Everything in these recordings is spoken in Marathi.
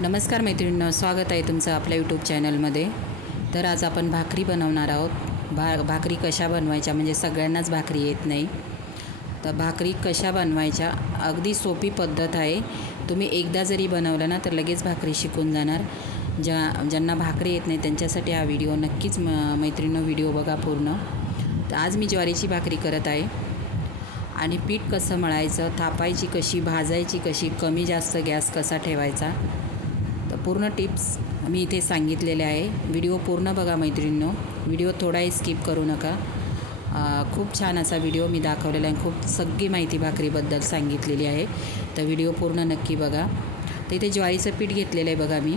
नमस्कार मैत्रिणींना स्वागत आहे तुमचं आपल्या यूट्यूब चॅनलमध्ये तर आज आपण भाकरी बनवणार आहोत. भा भाकरी कशा बनवायच्या म्हणजे सगळ्यांनाच भाकरी येत नाही. तर भाकरी कशा बनवायच्या अगदी सोपी पद्धत आहे. तुम्ही एकदा जरी बनवलं ना तर लगेच भाकरी शिकून जाणार. ज्या ज्यांना भाकरी येत नाही त्यांच्यासाठी हा व्हिडिओ नक्कीच म मैत्रिणीनं व्हिडिओ बघा पूर्ण. तर आज मी ज्वारीची भाकरी करत आहे. आणि पीठ कसं मळायचं थापायची कशी भाजायची कशी कमी जास्त गॅस कसा ठेवायचा पूर्ण टिप्स मी इथे सांगितलेले आहे. व्हिडिओ पूर्ण बघा मैत्रिणींनो. व्हिडिओ थोडाही स्किप करू नका. खूप छान असा व्हिडिओ मी दाखवलेला आहे. खूप सगळी माहिती भाकरीबद्दल सांगितलेली आहे. तर व्हिडिओ पूर्ण नक्की बघा. तर इथे ज्वारीचं पीठ घेतलेलं आहे बघा मी.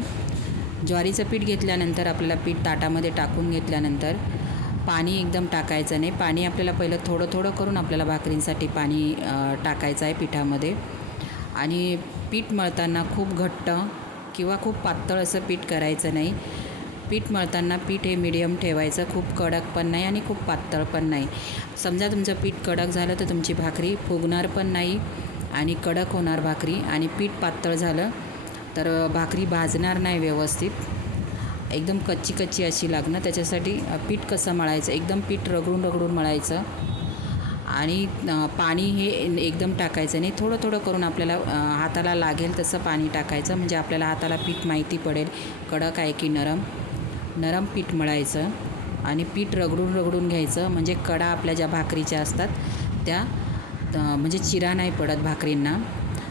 ज्वारीचं पीठ घेतल्यानंतर आपल्याला पीठ ताटामध्ये टाकून घेतल्यानंतर पाणी एकदम टाकायचं नाही. पाणी आपल्याला पहिलं थोडं थोडं करून आपल्याला भाकरींसाठी पाणी टाकायचं आहे पिठामध्ये. आणि पीठ मळताना खूप घट्ट किंवा खूप पातळ असं पीठ करायचं नाही. पीठ मळताना पीठ हे मिडियम ठेवायचं. खूप कडक पण नाही आणि खूप पातळ पण नाही. समजा तुमचं पीठ कडक झालं तर तुमची भाकरी फुगणार पण नाही आणि कडक होणार भाकरी आणि पीठ पातळ झालं तर भाकरी भाजणार नाही व्यवस्थित. एकदम कच्ची कच्ची अशी लागणं. त्याच्यासाठी पीठ कसं मळायचं? एकदम पीठ रगडून रगडून मळायचं. आणि पाणी हे एकदम टाकायचं नाही. थोडं थोडं करून आपल्याला हाताला लागेल तसं पाणी टाकायचं. म्हणजे आपल्याला हाताला पीठ माहिती पडेल. कडक आहे की नरम? नरम पीठ मळायचं आणि पीठ रगडून रगडून घ्यायचं. म्हणजे कडा आपल्या ज्या भाकरीच्या असतात त्या म्हणजे चिरा नाही पडत भाकरींना.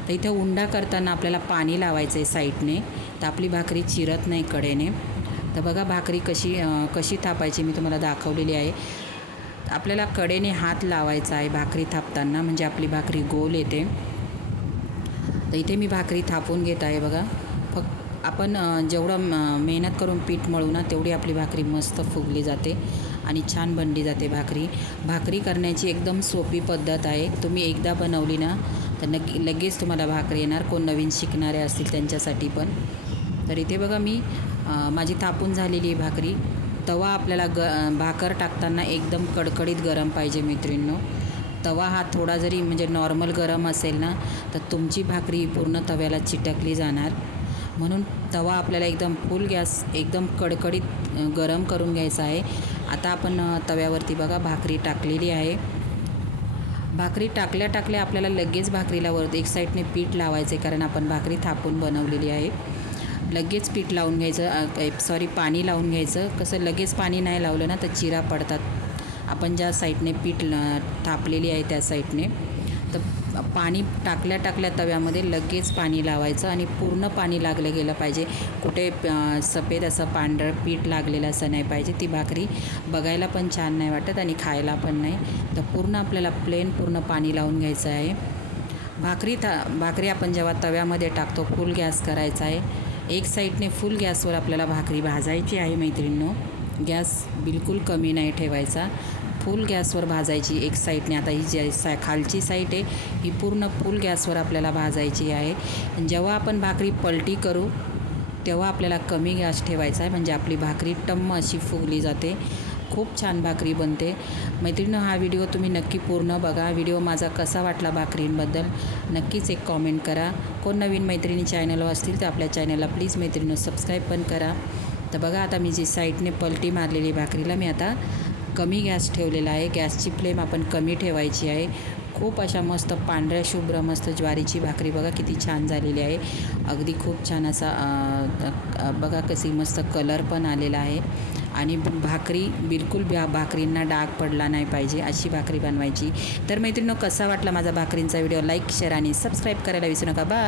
तर इथं उंडा करताना आपल्याला पाणी लावायचं आहे साईडने. तर आपली भाकरी चिरत नाही कडेने. तर बघा भाकरी कशी कशी थापायची मी तुम्हाला दाखवलेली आहे. आपल्याला कडेने हात लावायचा आहे भाकरी थापताना म्हणजे आपली भाकरी गोल येते. तर इथे मी भाकरी थापून घेत आहे बघा. फक्त आपण जेवढं म- मेहनत करून पीठ मळू ना तेवढी आपली भाकरी मस्त फुगली जाते आणि छान बनली जाते भाकरी. भाकरी करण्याची एकदम सोपी पद्धत आहे. तुम्ही एकदा बनवली ना तर नक्की लगेच तुम्हाला भाकरी येणार. कोण नवीन शिकणारे असतील त्यांच्यासाठी पण. तर इथे बघा मी माझी थापून झालेली आहे भाकरी. तवा आपल्याला ग भाकर टाकताना एकदम कडकडीत गरम पाहिजे मैत्रिणींनो. तवा हा थोडा जरी म्हणजे नॉर्मल गरम असेल ना तर तुमची भाकरी पूर्ण तव्याला चिटकली जाणार. म्हणून तवा आपल्याला एकदम फुल गॅस एकदम कडकडीत गरम करून घ्यायचा आहे. आता आपण तव्यावरती बघा भाकरी टाकलेली आहे. भाकरी टाकल्या टाकल्या आपल्याला लगेच भाकरीला वर एक साईडने पीठ लावायचे कारण आपण भाकरी थापून बनवलेली आहे. लगेच पीठ लावून घ्यायचं सॉरी पाणी लावून घ्यायचं. कसं लगेच पाणी नाही लावलं ना तर चिरा पडतात. आपण ज्या साईडने पीठ थापलेली आहे त्या साईडने तर पाणी टाकल्या टाकल्या तव्यामध्ये लगेच पाणी लावायचं आणि पूर्ण पाणी लागलं गेलं पाहिजे. कुठे सफेद असं पांढरं पीठ लागलेलं असं नाही पाहिजे. ती भाकरी बघायला पण छान नाही वाटत आणि खायला पण नाही. तर पूर्ण आपल्याला प्लेन पूर्ण पाणी लावून घ्यायचं आहे. भाकरी था भाकरी आपण जेव्हा तव्यामध्ये टाकतो फुल गॅस करायचा आहे. एक साईडने फुल गॅसवर आपल्याला भाकरी भाजायची आहे मैत्रिणींनो. गॅस बिलकुल कमी नाही ठेवायचा. फुल गॅसवर भाजायची एक साईडने. आता ही जी सा खालची साईड आहे ही पूर्ण फुल गॅसवर आपल्याला भाजायची आहे. जेव्हा आपण भाकरी पलटी करू तेव्हा आपल्याला कमी गॅस ठेवायचा आहे. म्हणजे आपली भाकरी टम्म अशी फुगली जाते. खूप छान भाकरी बनते. मैत्रिणीनं हा व्हिडिओ तुम्ही नक्की पूर्ण बघा. व्हिडिओ माझा कसा वाटला भाकरींबद्दल नक्कीच एक कॉमेंट करा. कोण नवीन मैत्रिणी चॅनलवर असतील तर आपल्या चॅनलला प्लीज मैत्रिणीनं सबस्क्राईब पण करा. तर बघा आता मी जी साईडने पलटी मारलेली भाकरीला मी आता कमी गॅस ठेवलेला आहे. गॅसची फ्लेम आपण कमी ठेवायची आहे. खूप अशा मस्त पांढऱ्या शुभ्र मस्त ज्वारीची भाकरी. बघा किती छान झालेली आहे. अगदी खूप छान असा बघा कशी मस्त कलर पण आलेला आहे. आणि भाकरी बिलकुल भा भाकरींना डाग पडला नाही पाहिजे अशी भाकरी बनवायची. तर मैत्रिणी कसा वाटला माझा भाकरींचा व्हिडिओ? लाईक शेअर आणि सबस्क्राईब करायला विसरू नका. बाय